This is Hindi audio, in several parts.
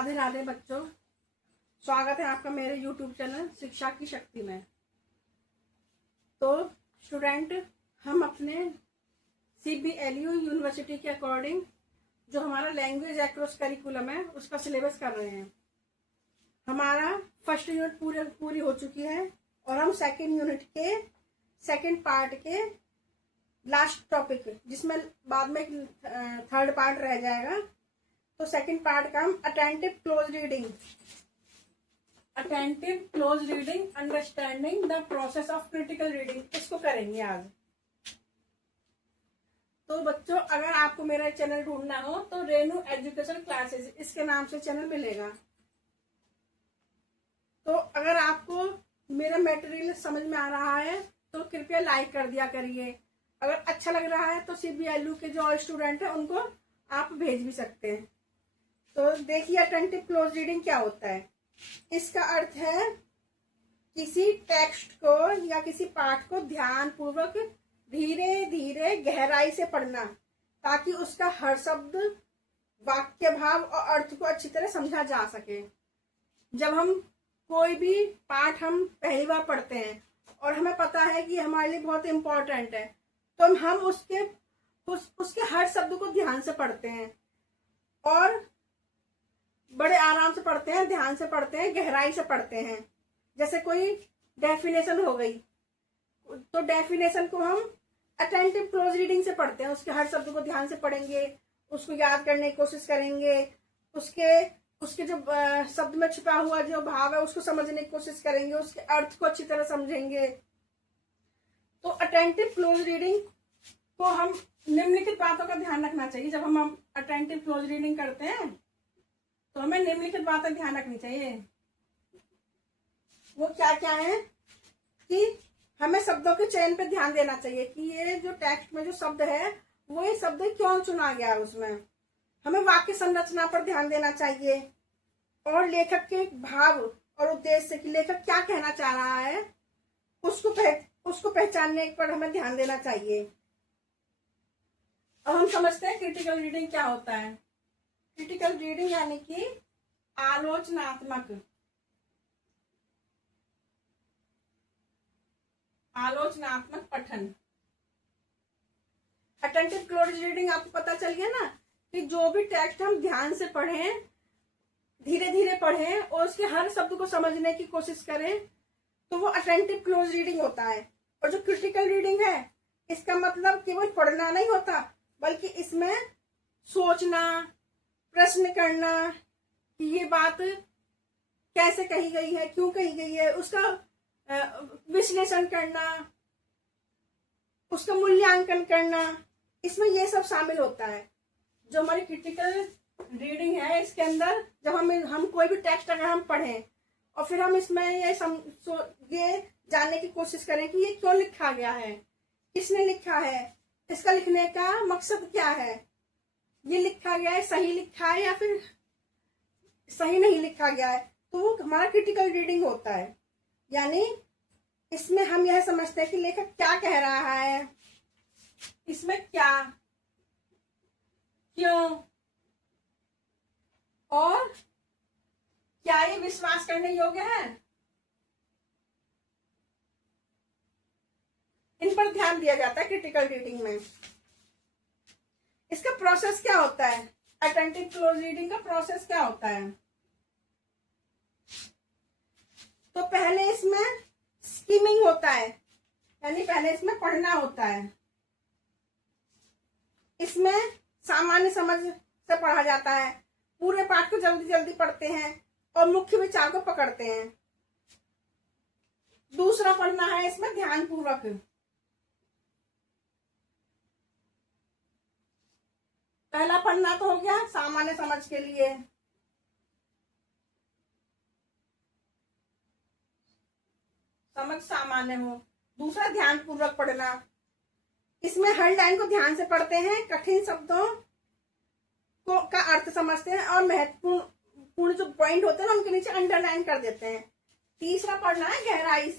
राधे राधे बच्चों, स्वागत है आपका मेरे YouTube चैनल शिक्षा की शक्ति में। तो स्टूडेंट, हम अपने CBLU यूनिवर्सिटी के अकॉर्डिंग जो हमारा लैंग्वेज एक्रोस करिकुलम है उसका सिलेबस कर रहे हैं। हमारा फर्स्ट यूनिट पूरी हो चुकी है और हम सेकेंड यूनिट के सेकेंड पार्ट के लास्ट टॉपिक, जिसमें बाद में थर्ड पार्ट रह जाएगा, तो सेकंड पार्ट का हम attentive close reading understanding the process of critical reading, इसको करेंगे आज। तो बच्चों, अगर आपको मेरा चैनल ढूंढना हो तो रेनू एजुकेशन क्लासेस, इसके नाम से चैनल मिलेगा। तो अगर आपको मेरा मटेरियल समझ में आ रहा है तो कृपया लाइक कर दिया करिए। अगर अच्छा लग रहा है तो CBLU के जो और स्टूडेंट है उनको आप भेज भी सकते हैं। तो देखिए, अटेंटिव क्लोज रीडिंग क्या होता है। इसका अर्थ है किसी टेक्स्ट को या किसी पाठ को ध्यान पूर्वक धीरे धीरे गहराई से पढ़ना, ताकि उसका हर शब्द, वाक्य भाव और अर्थ को अच्छी तरह समझा जा सके। जब हम कोई भी पाठ हम पहली बार पढ़ते हैं और हमें पता है कि हमारे लिए बहुत इम्पोर्टेंट है, तो हम उसके हर शब्द को ध्यान से पढ़ते हैं और बड़े आराम से पढ़ते हैं, ध्यान से पढ़ते हैं, गहराई से पढ़ते हैं। जैसे कोई डेफिनेशन हो गई तो डेफिनेशन को हम अटेंटिव क्लोज रीडिंग से पढ़ते हैं। उसके हर शब्द को ध्यान से पढ़ेंगे, उसको याद करने की कोशिश करेंगे, उसके जो शब्द में छिपा हुआ जो भाव है उसको समझने की कोशिश करेंगे, उसके अर्थ को अच्छी तरह समझेंगे। तो अटेंटिव क्लोज रीडिंग को हम निम्नलिखित बातों का ध्यान रखना चाहिए। जब हम अटेंटिव क्लोज रीडिंग करते हैं तो हमें निम्नलिखित बातें ध्यान रखनी चाहिए। वो क्या क्या है कि हमें शब्दों के चयन पे ध्यान देना चाहिए कि ये जो टेक्स्ट में जो शब्द है वो ये शब्द क्यों चुना गया है। उसमें हमें वाक्य संरचना पर ध्यान देना चाहिए और लेखक के भाव और उद्देश्य कि लेखक क्या कहना चाह रहा है उसको पहचानने पर हमें ध्यान देना चाहिए। अब हम समझते हैं क्रिटिकल रीडिंग क्या होता है। क्रिटिकल रीडिंग यानी कि आलोचनात्मक पठन। अटेंटिव क्लोज रीडिंग आपको पता चल गया ना कि जो भी टेक्स्ट हम ध्यान से पढ़ें, धीरे धीरे पढ़ें और उसके हर शब्द को समझने की कोशिश करें, तो वो अटेंटिव क्लोज रीडिंग होता है। और जो क्रिटिकल रीडिंग है, इसका मतलब केवल पढ़ना नहीं होता, बल्कि इसमें सोचना, प्रश्न करना कि ये बात कैसे कही गई है, क्यों कही गई है, उसका विश्लेषण करना, उसका मूल्यांकन करना, इसमें ये सब शामिल होता है। जो हमारी क्रिटिकल रीडिंग है, इसके अंदर जब हम कोई भी टेक्स्ट अगर हम पढ़ें और फिर हम इसमें ये जानने की कोशिश करें कि ये क्यों लिखा गया है, किसने लिखा है, इसका लिखने का मकसद क्या है, ये लिखा गया है सही लिखा है या फिर सही नहीं लिखा गया है, तो वो हमारा क्रिटिकल रीडिंग होता है। यानी इसमें हम यह समझते हैं कि लेखक क्या कह रहा है, इसमें क्या, क्यों और क्या ये विश्वास करने योग्य है, इन पर ध्यान दिया जाता है क्रिटिकल रीडिंग में। इसका प्रोसेस क्या होता है, अटेंटिव क्लोज रीडिंग का प्रोसेस क्या होता है। तो पहले इसमें स्किमिंग होता है, यानी पहले इसमें पढ़ना होता है। इसमें सामान्य समझ से पढ़ा जाता है, पूरे पाठ को जल्दी जल्दी पढ़ते हैं और मुख्य विचार को पकड़ते हैं। दूसरा पढ़ना है इसमें ध्यान पूर्वक। पहला पढ़ना तो हो गया सामान्य समझ के लिए, समझ सामान्य हो। दूसरा ध्यान पूर्वक पढ़ना, इसमें हर लाइन को ध्यान से पढ़ते हैं, कठिन शब्दों का अर्थ समझते हैं और महत्वपूर्ण जो पॉइंट होते हैं ना उनके नीचे अंडरलाइन कर देते हैं। तीसरा पढ़ना है गहराई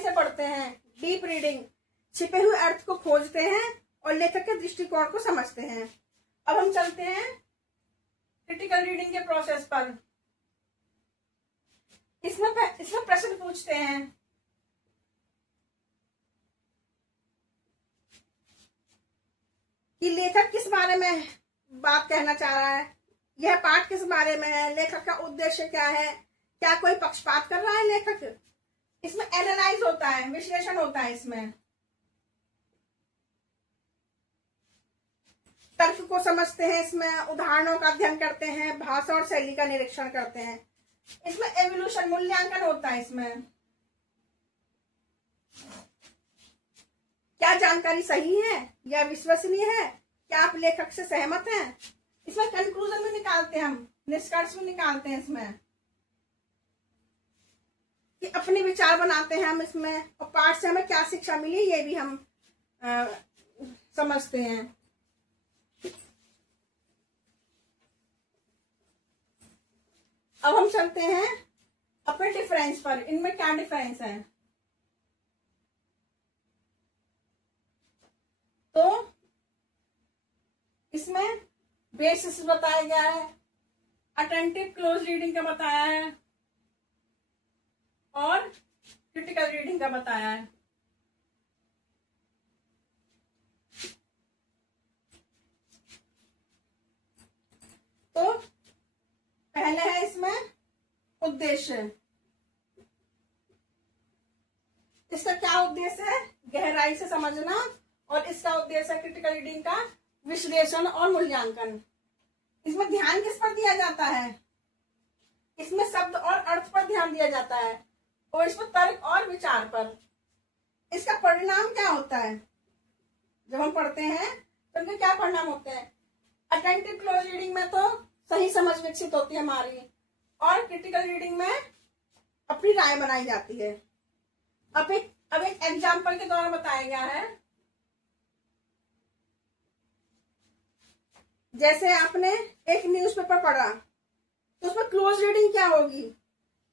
से पढ़ते हैं, डीप रीडिंग, छिपे हुए अर्थ को खोजते हैं और लेखक के दृष्टिकोण को समझते हैं। अब हम चलते हैं क्रिटिकल रीडिंग के प्रोसेस पर। इसमें प्रश्न पूछते हैं कि लेखक किस बारे में बात कहना चाह रहा है, यह पाठ किस बारे में है, लेखक का उद्देश्य क्या है, क्या कोई पक्षपात कर रहा है लेखक। इसमें एनालाइज होता है, विश्लेषण होता है, इसमें तर्क को समझते हैं, इसमें उदाहरणों का अध्ययन करते हैं, भाषा और शैली का निरीक्षण करते हैं। इसमें एवोल्यूशन मूल्यांकन होता है। इसमें क्या जानकारी सही है या विश्वसनीय है, क्या आप लेखक से सहमत हैं। इसमें कंक्लूजन भी निकालते हैं, हम निष्कर्ष भी निकालते हैं इसमें कि अपने विचार बनाते हैं हम इसमें, और पाठ से हमें क्या शिक्षा मिली ये भी हम समझते हैं। अब हम चलते हैं अपने डिफरेंस पर, इनमें क्या डिफरेंस है। तो इसमें बेसिस बताया गया है, अटेंटिव क्लोज रीडिंग का बताया है और क्रिटिकल रीडिंग का बताया है। तो पहले है इसमें उद्देश्य। इसका क्या उद्देश्य है, गहराई से समझना, और इसका उद्देश्य है क्रिटिकल रीडिंग का विश्लेषण और मूल्यांकन। इसमें ध्यान किस पर दिया जाता है, इसमें शब्द और अर्थ पर ध्यान दिया जाता है, और इसमें तर्क और विचार पर। इसका परिणाम क्या होता है, जब हम पढ़ते हैं तो इनके क्या परिणाम होते हैं। अटेंटिव क्लोज रीडिंग में तो सही समझ विकसित होती है हमारी, और क्रिटिकल रीडिंग में अपनी राय बनाई जाती है। अब एक एग्जाम्पल के द्वारा बताया गया है। जैसे आपने एक न्यूज़पेपर पढ़ा, तो उसमें क्लोज रीडिंग क्या होगी,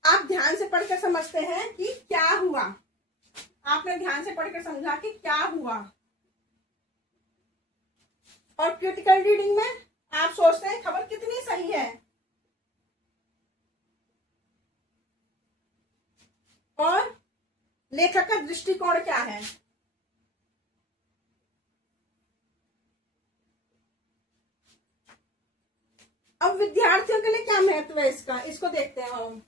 आप ध्यान से पढ़कर समझते हैं कि क्या हुआ, आपने ध्यान से पढ़कर समझा कि क्या हुआ। और क्रिटिकल रीडिंग में आप सोचते हैं खबर कितनी सही है, और लेखक का दृष्टिकोण क्या है। अब विद्यार्थियों के लिए क्या महत्व है इसका, इसको देखते हैं हम।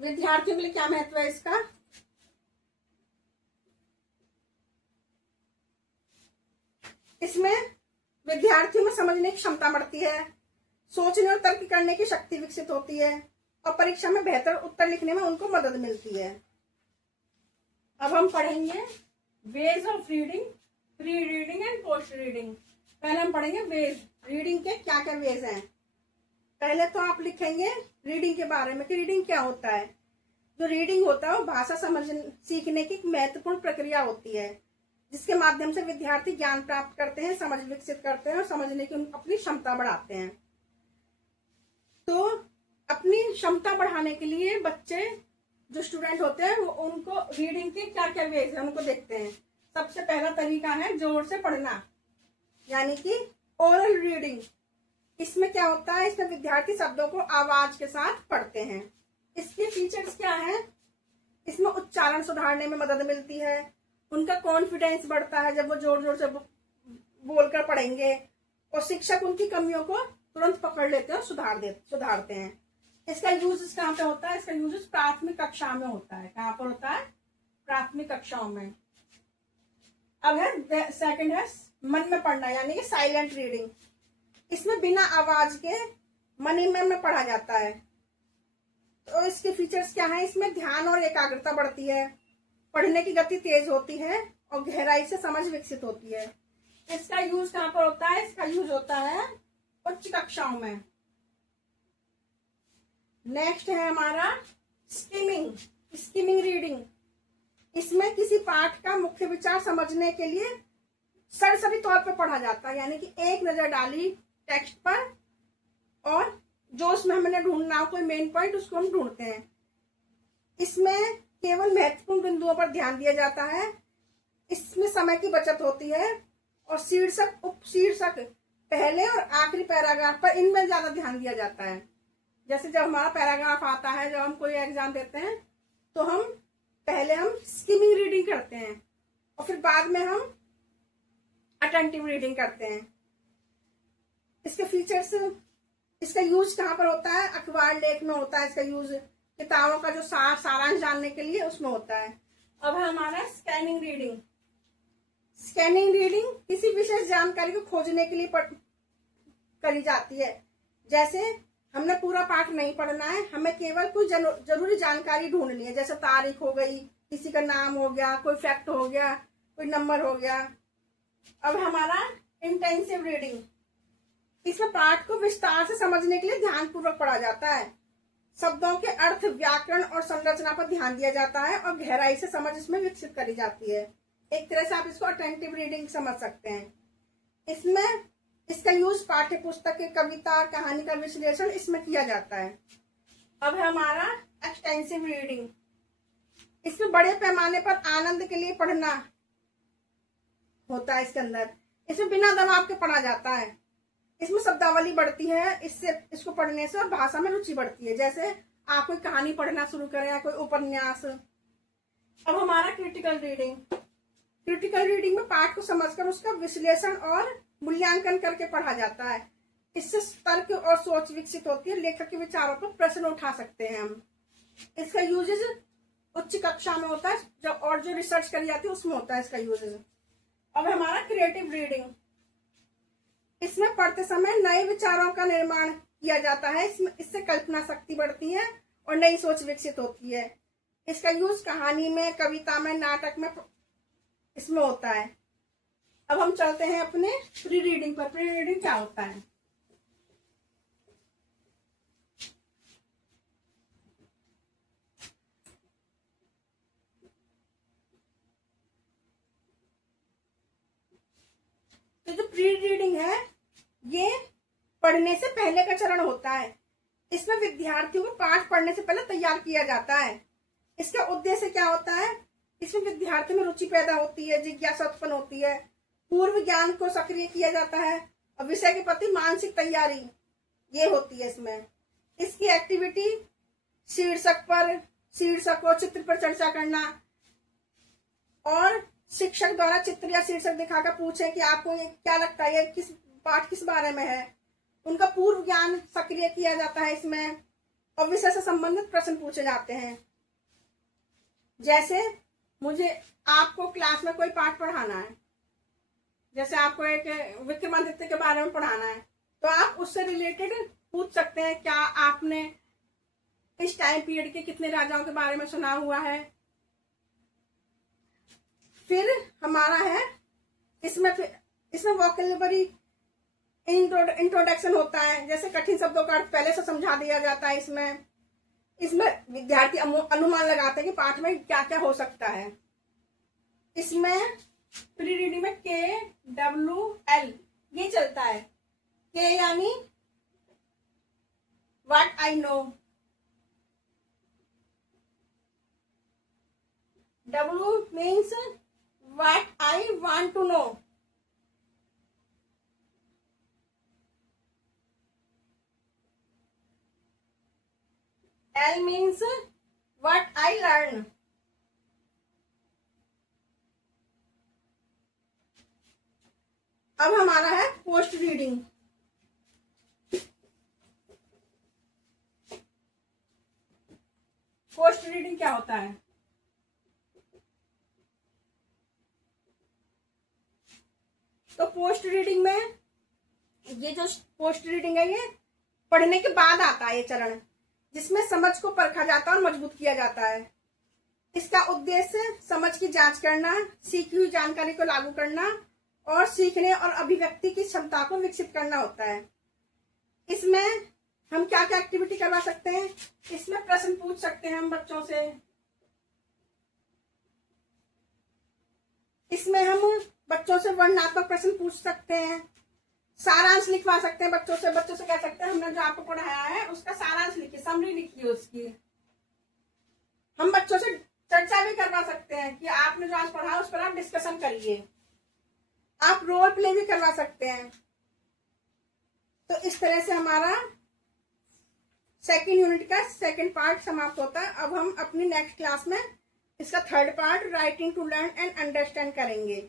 विद्यार्थियों के लिए क्या महत्व है इसका। इसमें विद्यार्थियों में समझने की क्षमता बढ़ती है, सोचने और तर्क करने की शक्ति विकसित होती है, और परीक्षा में बेहतर उत्तर लिखने में उनको मदद मिलती है। अब हम पढ़ेंगे ways of reading, pre reading and post reading. पहले हम पढ़ेंगे वेज, रीडिंग के क्या क्या वेज हैं। पहले तो आप लिखेंगे रीडिंग के बारे में कि रीडिंग क्या होता है। जो रीडिंग होता है वो भाषा सीखने की एक महत्वपूर्ण प्रक्रिया होती है, जिसके माध्यम से विद्यार्थी ज्ञान प्राप्त करते हैं, समझ विकसित करते हैं और समझने की अपनी क्षमता बढ़ाते हैं। तो अपनी क्षमता बढ़ाने के लिए बच्चे जो स्टूडेंट होते हैं वो उनको रीडिंग के क्या क्या वेज है उनको देखते हैं। सबसे पहला तरीका है जोर से पढ़ना, यानी कि ओरल रीडिंग। इसमें क्या होता है, इसमें विद्यार्थी शब्दों को आवाज के साथ पढ़ते हैं। इसके फीचर्स क्या है, इसमें उच्चारण सुधारने में मदद मिलती है, उनका कॉन्फिडेंस बढ़ता है जब वो जोर जोर से बोलकर पढ़ेंगे, और शिक्षक उनकी कमियों को तुरंत पकड़ लेते हैं और सुधारते हैं। इसका यूज कहाँ पे होता है, इसका यूज प्राथमिक कक्षा में होता है। कहाँ पर होता है, प्राथमिक कक्षाओं में। अब है सेकंड है मन में पढ़ना, यानी कि साइलेंट रीडिंग। इसमें बिना आवाज के मन ही मन में पढ़ा जाता है। तो इसके फीचर्स क्या है, इसमें ध्यान और एकाग्रता बढ़ती है, पढ़ने की गति तेज होती है और गहराई से समझ विकसित होती है। इसका यूज कहाँ पर होता है, इसका यूज होता है उच्च कक्षाओं में। नेक्स्ट है हमारा स्किमिंग रीडिंग। इसमें किसी पाठ का मुख्य विचार समझने के लिए सरसरी तौर पर पढ़ा जाता है, यानी कि एक नजर डाली टेक्स्ट पर, और जो उसमें हमने ढूंढना हो कोई मेन पॉइंट उसको हम ढूंढते हैं। इसमें केवल महत्वपूर्ण बिंदुओं पर ध्यान दिया जाता है, इसमें समय की बचत होती है और शीर्षक उपशीर्षक पहले और आखिरी पैराग्राफ पर इनमें ज्यादा ध्यान दिया जाता है। जैसे जब हमारा पैराग्राफ आता है, जब हम कोई एग्जाम देते हैं तो हम पहले स्किमिंग रीडिंग करते हैं और फिर बाद में हम अटेंटिव रीडिंग करते हैं। इसके फीचर्स, इसका यूज कहाँ पर होता है? अखबार लेख में होता है इसका यूज, किताबों का जो सारांश जानने के लिए उसमें होता है। अब है हमारा स्कैनिंग रीडिंग। स्कैनिंग रीडिंग किसी विशेष जानकारी को खोजने के लिए करी जाती है। जैसे हमने पूरा पाठ नहीं पढ़ना है, हमें केवल कोई जरूरी जानकारी ढूंढनी है, जैसे तारीख हो गई, किसी का नाम हो गया, कोई फैक्ट हो गया, कोई नंबर हो गया। अब हमारा इंटेंसिव रीडिंग, इसमें पाठ को विस्तार से समझने के लिए ध्यानपूर्वक पढ़ा जाता है। शब्दों के अर्थ, व्याकरण और संरचना पर ध्यान दिया जाता है और गहराई से समझ इसमें विकसित करी जाती है। एक तरह से आप इसको अटेंटिव रीडिंग समझ सकते हैं। इसमें इसका यूज पाठ्य पुस्तक के, कविता, कहानी का विश्लेषण इसमें किया जाता है। अब है हमारा एक्सटेंसिव रीडिंग। इसमें बड़े पैमाने पर आनंद के लिए पढ़ना होता है। इसमें बिना दबाव के पढ़ा जाता है। इसमें शब्दावली बढ़ती है, इसको पढ़ने से और भाषा में रुचि बढ़ती है। जैसे आप कोई कहानी पढ़ना शुरू करें या कोई उपन्यास। अब हमारा क्रिटिकल रीडिंग। क्रिटिकल रीडिंग में पाठ को समझकर उसका विश्लेषण और मूल्यांकन करके पढ़ा जाता है। इससे तर्क और सोच विकसित होती है। लेखक के विचारों पर प्रश्न उठा सकते हैं हम। इसका यूजेज उच्च कक्षा में होता है, जो रिसर्च करी जाती है उसमें होता है इसका यूजेज। अब हमारा क्रिएटिव रीडिंग। इसमें पढ़ते समय नए विचारों का निर्माण किया जाता है। इससे कल्पना शक्ति बढ़ती है और नई सोच विकसित होती है। इसका यूज कहानी में, कविता में, नाटक में इसमें होता है। अब हम चलते हैं अपने प्री रीडिंग पर। प्री रीडिंग क्या होता है? तो जो प्री रीडिंग है ये पढ़ने से पहले का चरण होता है। इसमें विद्यार्थियों को पाठ पढ़ने से पहले तैयार किया जाता है। इसका उद्देश्य क्या होता है? इसमें विद्यार्थियों में रुचि पैदा होती है, जिज्ञासा उत्पन्न होती है, पूर्व ज्ञान को सक्रिय किया जाता है और विषय के प्रति मानसिक तैयारी ये होती है इसमें। इसकी एक्टिविटी शीर्षक और चित्र पर चर्चा करना और शिक्षक द्वारा चित्र या शीर्षक दिखाकर पूछे कि आपको ये क्या लगता है, किस पाठ किस बारे में है। उनका पूर्व ज्ञान सक्रिय किया जाता है इसमें और विषय से संबंधित प्रश्न पूछे जाते हैं। जैसे आपको क्लास में कोई पाठ पढ़ाना है, जैसे आपको एक विक्रमादित्य के बारे में पढ़ाना है, तो आप उससे रिलेटेड पूछ सकते हैं, क्या आपने इस टाइम पीरियड के कितने राजाओं के बारे में सुना हुआ है। फिर हमारा है इसमें वोकैबुलरी इंट्रोडक्शन होता है। जैसे कठिन शब्दों का अर्थ पहले से समझा दिया जाता है। इसमें विद्यार्थी अनुमान लगाते हैं कि पाठ में क्या क्या हो सकता है। इसमें प्री रीडिंग में KWL ये चलता है। के यानी what I know, W means what I want to know, L means what I learn। अब हमारा है पोस्ट रीडिंग। पोस्ट रीडिंग क्या होता है? तो पोस्ट रीडिंग में ये जो पोस्ट रीडिंग है ये पढ़ने के बाद आता है ये चरण, जिसमें समझ को परखा जाता है और मजबूत किया जाता है। इसका उद्देश्य समझ की जांच करना, सीखी हुई जानकारी को लागू करना और सीखने और अभिव्यक्ति की क्षमता को विकसित करना होता है। इसमें हम क्या क्या एक्टिविटी करवा सकते हैं? इसमें प्रश्न पूछ सकते हैं हम बच्चों से। इसमें हम बच्चों से वर्णनात्मक प्रश्न पूछ सकते हैं, सारांश लिखवा सकते हैं बच्चों से कह सकते हैं हमने जो आपको पढ़ाया है उसका सारांश लिखिए, समरी लिखिए उसकी। हम बच्चों से चर्चा भी करवा सकते हैं कि आपने जो आज पढ़ा उस पर आप डिस्कशन करिए। आप रोल प्ले भी करवा सकते हैं। तो इस तरह से हमारा सेकेंड यूनिट का सेकेंड पार्ट समाप्त होता है। अब हम अपनी नेक्स्ट क्लास में इसका third part writing to learn and understand करेंगे।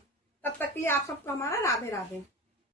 तब तक के लिए आप सबको हमारा राधे राधे।